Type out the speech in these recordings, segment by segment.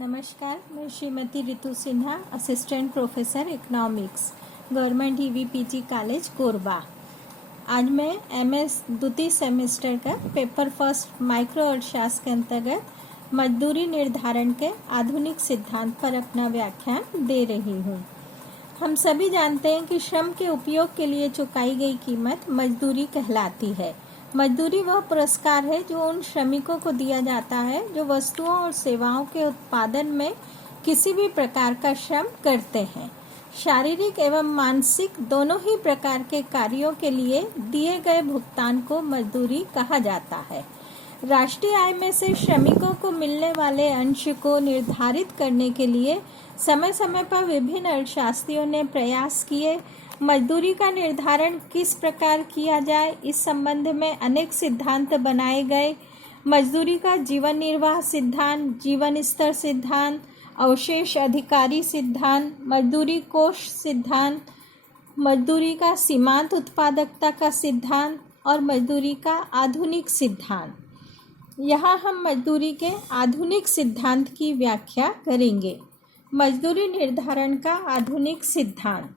नमस्कार, मैं Shrimati Ritu Sinha, assistant professor economics, government EVPG college Korba. आज मैं एमएस द्वितीय सेमेस्टर का पेपर फर्स्ट माइक्रो अर्थशास्त्र के अंतर्गत मजदूरी निर्धारण के आधुनिक सिद्धांत पर अपना व्याख्यान दे रही हूँ। हम सभी जानते हैं कि श्रम के उपयोग के लिए चुकाई गई कीमत मजदूरी कहलाती है। मजदूरी वह पुरस्कार है जो उन श्रमिकों को दिया जाता है जो वस्तुओं और सेवाओं के उत्पादन में किसी भी प्रकार का श्रम करते हैं। शारीरिक एवं मानसिक दोनों ही प्रकार के कार्यों के लिए दिए गए भुगतान को मजदूरी कहा जाता है। राष्ट्रीय आय में से श्रमिकों को मिलने वाले अंश को निर्धारित करने के लिए समय समय पर विभिन्न अर्थशास्त्रियों ने प्रयास किए। मजदूरी का निर्धारण किस प्रकार किया जाए, इस संबंध में अनेक सिद्धांत बनाए गए। मजदूरी का जीवन निर्वाह सिद्धांत, जीवन स्तर सिद्धांत, अवशेष अधिकारी सिद्धांत, मजदूरी कोष सिद्धांत, मजदूरी का सीमांत उत्पादकता का सिद्धांत और मजदूरी का आधुनिक सिद्धांत। यहाँ हम मजदूरी के आधुनिक सिद्धांत की व्याख्या करेंगे। मजदूरी निर्धारण का आधुनिक सिद्धांत।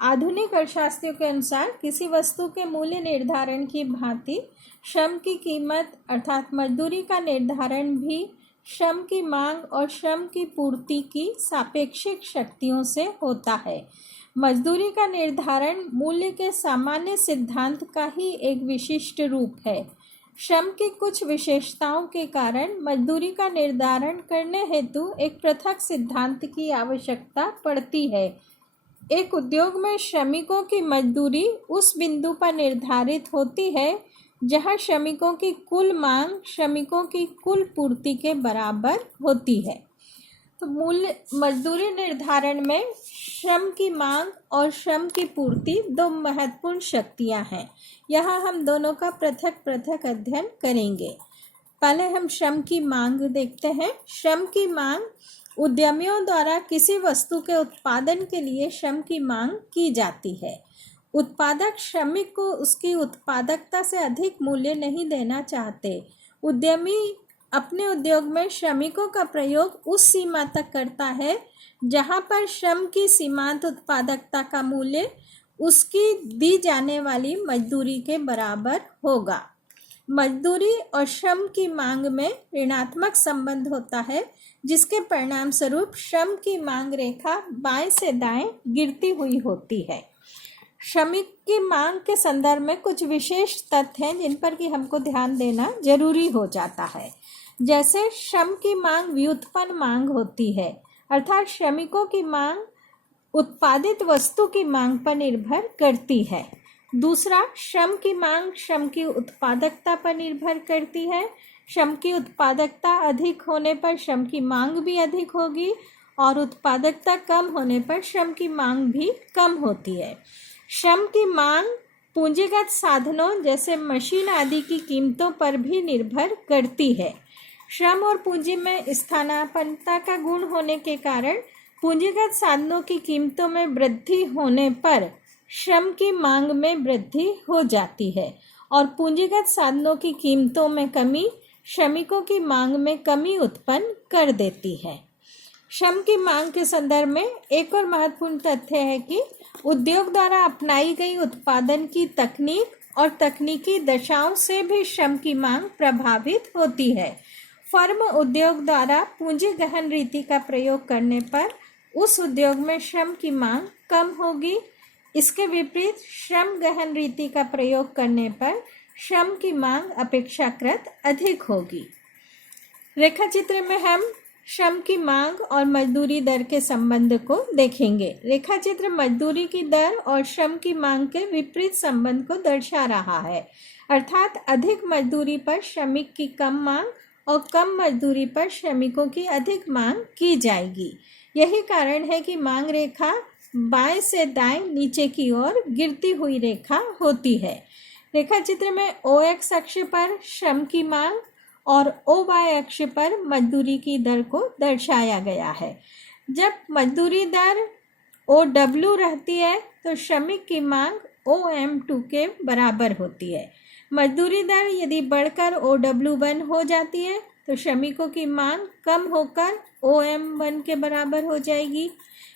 आधुनिक अर्थशास्त्रियों के अनुसार किसी वस्तु के मूल्य निर्धारण की भांति श्रम की कीमत अर्थात मजदूरी का निर्धारण भी श्रम की मांग और श्रम की पूर्ति की सापेक्षिक शक्तियों से होता है। मजदूरी का निर्धारण मूल्य के सामान्य सिद्धांत का ही एक विशिष्ट रूप है। श्रम की कुछ विशेषताओं के कारण मजदूरी का निर्धारण करने हेतु एक पृथक सिद्धांत की आवश्यकता पड़ती है। एक उद्योग में श्रमिकों की मजदूरी उस बिंदु पर निर्धारित होती है जहां श्रमिकों की कुल मांग श्रमिकों की कुल पूर्ति के बराबर होती है। तो मूल्य मजदूरी निर्धारण में श्रम की मांग और श्रम की पूर्ति दो महत्वपूर्ण शक्तियां हैं। यहाँ हम दोनों का पृथक पृथक अध्ययन करेंगे। पहले हम श्रम की मांग देखते हैं। श्रम की मांग उद्यमियों द्वारा किसी वस्तु के उत्पादन के लिए श्रम की मांग की जाती है। उत्पादक श्रमिक को उसकी उत्पादकता से अधिक मूल्य नहीं देना चाहते। उद्यमी अपने उद्योग में श्रमिकों का प्रयोग उस सीमा तक करता है जहां पर श्रम की सीमांत उत्पादकता का मूल्य उसकी दी जाने वाली मजदूरी के बराबर होगा। मजदूरी और श्रम की मांग में ऋणात्मक संबंध होता है, जिसके परिणाम स्वरूप श्रम की मांग रेखा बाएं से दाएं गिरती हुई होती है। श्रमिक की मांग के संदर्भ में कुछ विशेष तथ्य हैं जिन पर कि हमको ध्यान देना जरूरी हो जाता है। जैसे श्रम की मांग व्युत्पन्न मांग होती है, अर्थात श्रमिकों की मांग उत्पादित वस्तु की मांग पर निर्भर करती है। दूसरा, श्रम की मांग श्रम की उत्पादकता पर निर्भर करती है। श्रम की उत्पादकता अधिक होने पर श्रम की मांग भी अधिक होगी और उत्पादकता कम होने पर श्रम की मांग भी कम होती है। श्रम की मांग पूंजीगत साधनों जैसे मशीन आदि की कीमतों पर भी निर्भर करती है। श्रम और पूंजी में स्थानापन्नता का गुण होने के कारण पूंजीगत साधनों की कीमतों में वृद्धि होने पर श्रम की मांग में वृद्धि हो जाती है और पूंजीगत साधनों की कीमतों में कमी श्रमिकों की मांग में कमी उत्पन्न कर देती है। श्रम की मांग के संदर्भ में एक और महत्वपूर्ण तथ्य है कि उद्योग द्वारा अपनाई गई उत्पादन की तकनीक और तकनीकी दशाओं से भी श्रम की मांग प्रभावित होती है। फर्म उद्योग द्वारा पूंजी गहन रीति का प्रयोग करने पर उस उद्योग में श्रम की मांग कम होगी। इसके विपरीत श्रम गहन रीति का प्रयोग करने पर श्रम की मांग अपेक्षाकृत अधिक होगी। रेखाचित्र में हम श्रम की मांग और मजदूरी दर के संबंध को देखेंगे। रेखाचित्र मजदूरी की दर और श्रम की मांग के विपरीत संबंध को दर्शा रहा है, अर्थात अधिक मजदूरी पर श्रमिक की कम मांग और कम मजदूरी पर श्रमिकों की अधिक मांग की जाएगी। यही कारण है कि मांग रेखा बाएं से दाएं नीचे की ओर गिरती हुई रेखा होती है। रेखाचित्र में OX अक्ष पर श्रम की मांग और OY अक्ष पर मजदूरी की दर को दर्शाया गया है। जब मजदूरी दर OW रहती है तो श्रमिक की मांग OM2 के बराबर होती है। मजदूरी दर यदि बढ़कर OW1 हो जाती है तो श्रमिकों की मांग कम होकर OM1 के बराबर हो जाएगी।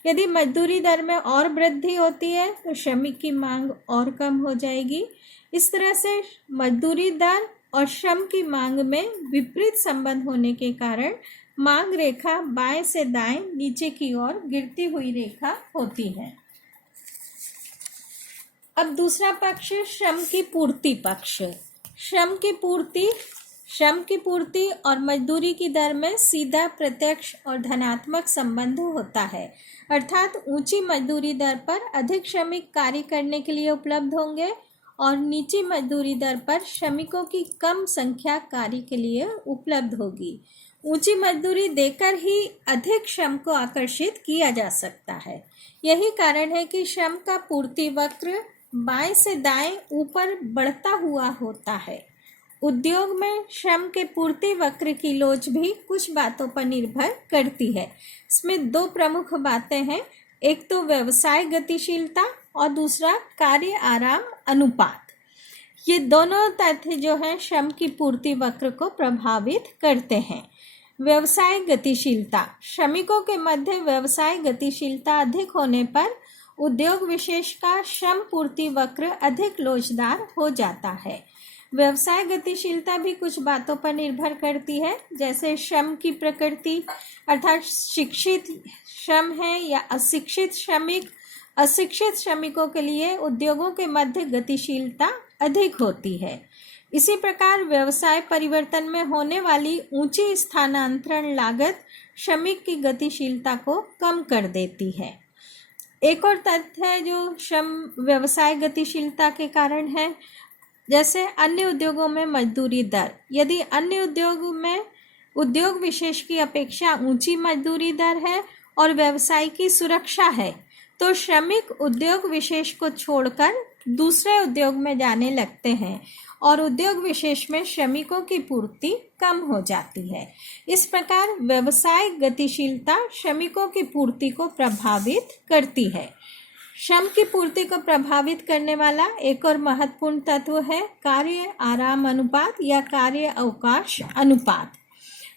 यदि मजदूरी दर में और वृद्धि होती है तो श्रमिक की मांग और कम हो जाएगी। इस तरह से मजदूरी दर और श्रम की मांग में विपरीत संबंध होने के कारण मांग रेखा बाएं से दाएं नीचे की ओर गिरती हुई रेखा होती है। अब दूसरा पक्ष श्रम की पूर्ति पक्ष। श्रम की पूर्ति और मजदूरी की दर में सीधा, प्रत्यक्ष और धनात्मक संबंध होता है। अर्थात ऊंची मजदूरी दर पर अधिक श्रमिक कार्य करने के लिए उपलब्ध होंगे और नीची मजदूरी दर पर श्रमिकों की कम संख्या कार्य के लिए उपलब्ध होगी। ऊंची मजदूरी देकर ही अधिक श्रम को आकर्षित किया जा सकता है। यही कारण है कि श्रम का पूर्ति वक्र बाएं से दाएं ऊपर बढ़ता हुआ होता है। उद्योग में श्रम के पूर्ति वक्र की लोच भी कुछ बातों पर निर्भर करती है। इसमें दो प्रमुख बातें हैं, एक तो व्यवसाय गतिशीलता और दूसरा कार्य आराम अनुपात। ये दोनों तथ्य जो हैं श्रम की पूर्ति वक्र को प्रभावित करते हैं। व्यवसाय गतिशीलता, श्रमिकों के मध्य व्यवसाय गतिशीलता अधिक होने पर उद्योग विशेष का श्रम पूर्ति वक्र अधिक लोचदार हो जाता है। व्यवसाय गतिशीलता भी कुछ बातों पर निर्भर करती है, जैसे श्रम की प्रकृति, अर्थात शिक्षित श्रम है या अशिक्षित श्रमिक। अशिक्षित श्रमिकों के लिए उद्योगों के मध्य गतिशीलता अधिक होती है। इसी प्रकार व्यवसाय परिवर्तन में होने वाली ऊंची स्थानांतरण लागत श्रमिक की गतिशीलता को कम कर देती है। एक और तथ्य है जो श्रम व्यवसाय गतिशीलता के कारण है, जैसे अन्य उद्योगों में मजदूरी दर। यदि अन्य उद्योग में उद्योग विशेष की अपेक्षा ऊंची मजदूरी दर है और व्यवसाय की सुरक्षा है, तो श्रमिक उद्योग विशेष को छोड़कर दूसरे उद्योग में जाने लगते हैं और उद्योग विशेष में श्रमिकों की पूर्ति कम हो जाती है। इस प्रकार व्यवसाय गतिशीलता श्रमिकों की पूर्ति को प्रभावित करती है। श्रम की पूर्ति को प्रभावित करने वाला एक और महत्वपूर्ण तत्व है कार्य आराम अनुपात या कार्य अवकाश अनुपात।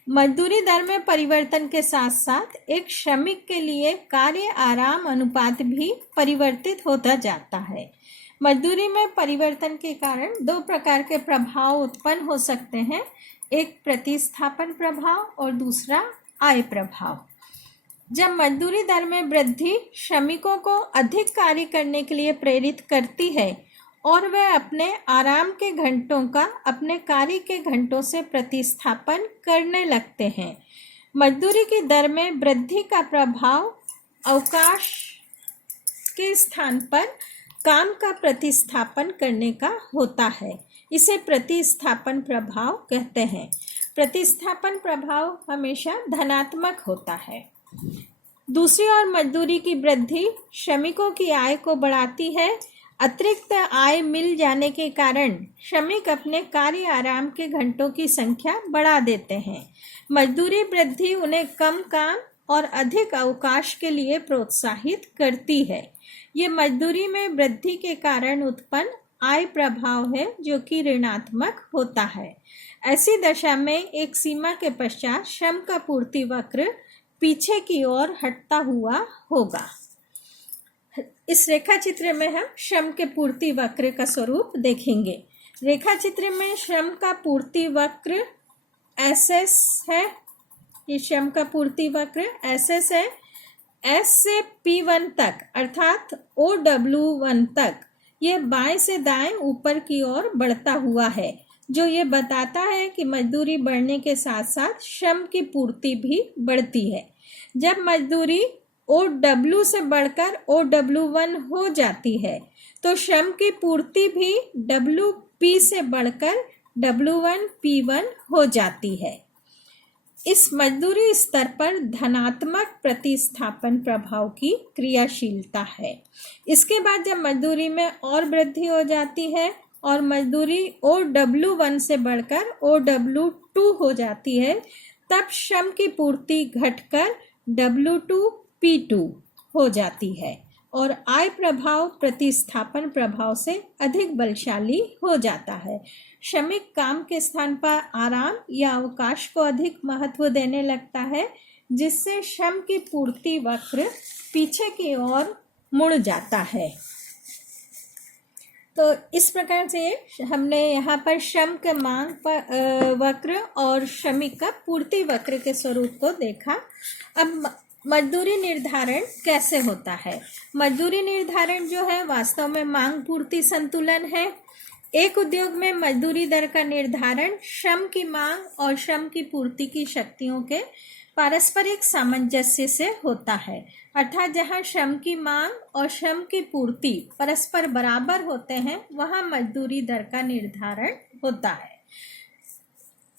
मजदूरी दर में परिवर्तन के साथ साथ एक श्रमिक के लिए कार्य आराम अनुपात भी परिवर्तित होता जाता है। मजदूरी में परिवर्तन के कारण दो प्रकार के प्रभाव उत्पन्न हो सकते हैं, एक प्रतिस्थापन प्रभाव और दूसरा आय प्रभाव। जब मजदूरी दर में वृद्धि श्रमिकों को अधिक कार्य करने के लिए प्रेरित करती है और वे अपने आराम के घंटों का अपने कार्य के घंटों से प्रतिस्थापन करने लगते हैं। मजदूरी की दर में वृद्धि का प्रभाव अवकाश के स्थान पर काम का प्रतिस्थापन करने का होता है। इसे प्रतिस्थापन प्रभाव कहते हैं। प्रतिस्थापन प्रभाव हमेशा धनात्मक होता है। दूसरी ओर मजदूरी की वृद्धि श्रमिकों की आय को बढ़ाती है। अतिरिक्त आय मिल जाने के कारण श्रमिक अपने कार्य आराम के घंटों की संख्या बढ़ा देते हैं। मजदूरी वृद्धि उन्हें कम काम और अधिक अवकाश के लिए प्रोत्साहित करती है। ये मजदूरी में वृद्धि के कारण उत्पन्न आय प्रभाव है जो कि ऋणात्मक होता है। ऐसी दशा में एक सीमा के पश्चात श्रम का पूर्ति वक्र पीछे की ओर हटता हुआ होगा। इस रेखा चित्र में हम श्रम के पूर्ति वक्र का स्वरूप देखेंगे। रेखा चित्र में श्रम का पूर्ति वक्र SS है। ये श्रम का पूर्ति वक्र SS है। S से P1 तक अर्थात OW1 तक ये बाएं से दाएं ऊपर की ओर बढ़ता हुआ है, जो ये बताता है कि मजदूरी बढ़ने के साथ साथ श्रम की पूर्ति भी बढ़ती है। जब मजदूरी OW से बढ़कर OW1 हो जाती है तो श्रम की पूर्ति भी WP से बढ़कर W1P1 हो जाती है। इस मजदूरी स्तर पर धनात्मक प्रतिस्थापन प्रभाव की क्रियाशीलता है। इसके बाद जब मजदूरी में और वृद्धि हो जाती है और मजदूरी OW1 से बढ़कर OW2 हो जाती है, तब श्रम की पूर्ति घटकर W2P2 हो जाती है। और आय प्रभाव प्रतिस्थापन प्रभाव से अधिक बलशाली हो जाता है। श्रमिक काम के स्थान पर आराम या अवकाश को अधिक महत्व देने लगता है, जिससे श्रम की पूर्ति वक्र पीछे की ओर मुड़ जाता है। तो इस प्रकार से हमने यहाँ पर श्रम के मांग पर वक्र और श्रमिक का पूर्ति वक्र के स्वरूप को देखा। अब मजदूरी निर्धारण कैसे होता है? मजदूरी निर्धारण जो है वास्तव में मांग पूर्ति संतुलन है। एक उद्योग में मजदूरी दर का निर्धारण श्रम की मांग और श्रम की पूर्ति की शक्तियों के पारस्परिक सामंजस्य से होता है, अर्थात जहाँ श्रम की मांग और श्रम की पूर्ति परस्पर बराबर होते हैं वहाँ मजदूरी दर का निर्धारण होता है।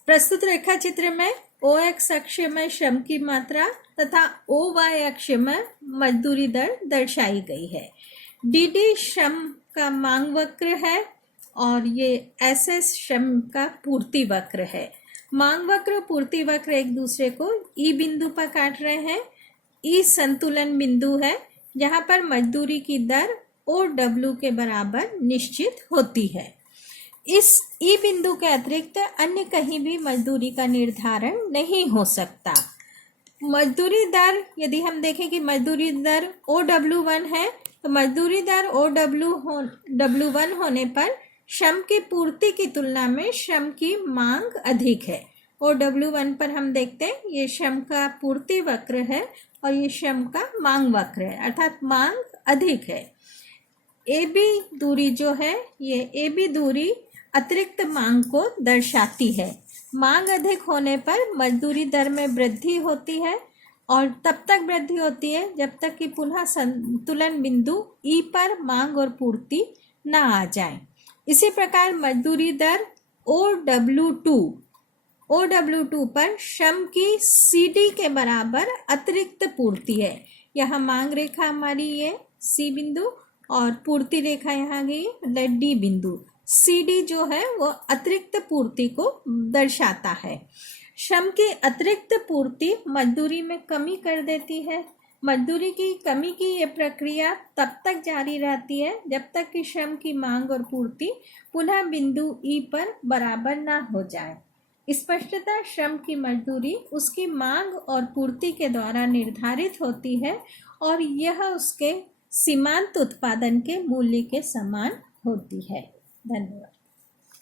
प्रस्तुत रेखा चित्र में OX अक्ष में श्रम की मात्रा तथा OY अक्ष में मजदूरी दर दर्शाई गई है। DD श्रम का मांग वक्र है और ये SS श्रम का पूर्ति वक्र है। मांग वक्र और पूर्ति वक्र एक दूसरे को E बिंदु पर काट रहे हैं। E संतुलन बिंदु है जहाँ पर मजदूरी की दर OW के बराबर निश्चित होती है। इस E बिंदु के अतिरिक्त अन्य कहीं भी मजदूरी का निर्धारण नहीं हो सकता। मजदूरी दर, यदि हम देखें कि मजदूरी दर OW1 है तो मजदूरी दर OW1 होने पर श्रम की पूर्ति की तुलना में श्रम की मांग अधिक है। OW1 पर हम देखते हैं ये श्रम का पूर्ति वक्र है और ये श्रम का मांग वक्र है, अर्थात मांग अधिक है। AB दूरी जो है ये AB दूरी अतिरिक्त मांग को दर्शाती है। मांग अधिक होने पर मजदूरी दर में वृद्धि होती है और तब तक वृद्धि होती है जब तक कि पुनः संतुलन बिंदु E पर मांग और पूर्ति न आ जाए। इसी प्रकार मजदूरी दर OW2 पर श्रम की CD के बराबर अतिरिक्त पूर्ति है। यहाँ मांग रेखा हमारी ये C बिंदु और पूर्ति रेखा यहाँ गई मतलब D बिंदु। CD जो है वो अतिरिक्त पूर्ति को दर्शाता है। श्रम की अतिरिक्त पूर्ति मजदूरी में कमी कर देती है। मजदूरी की कमी की ये प्रक्रिया तब तक जारी रहती है जब तक कि श्रम की मांग और पूर्ति पुनः बिंदु E पर बराबर न हो जाए। स्पष्टतः श्रम की मजदूरी उसकी मांग और पूर्ति के द्वारा निर्धारित होती है और यह उसके सीमांत उत्पादन के मूल्य के समान होती है। धन्यवाद।